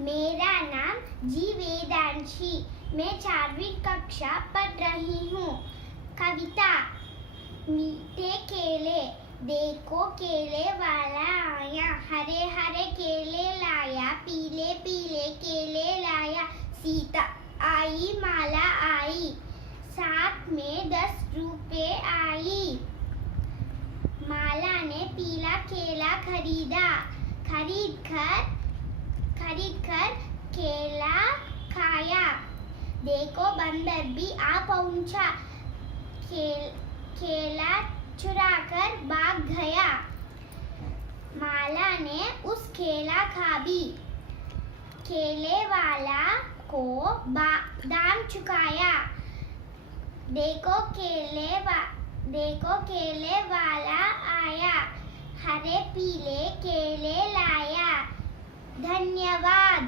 मेरा नाम जी वेदांशी, मैं 4वीं कक्षा पढ़ रही हूँ। कविता। मीठे केले देखो केले वाला आया, हरे हरे केले लाया, पीले पीले केले लाया। सीता आई माला आई, साथ में 10 रुपए आई। माला ने पीला केला खरीदा, खरीद कर केला खाया। देखो बंदर भी आ पहुंचा, केला चुरा कर भाग गया। माला ने उस केला खा भी, केले वाला को दाम चुकाया। देखो केले वाला आया, हरे पीले केले लाया। धन्यवाद।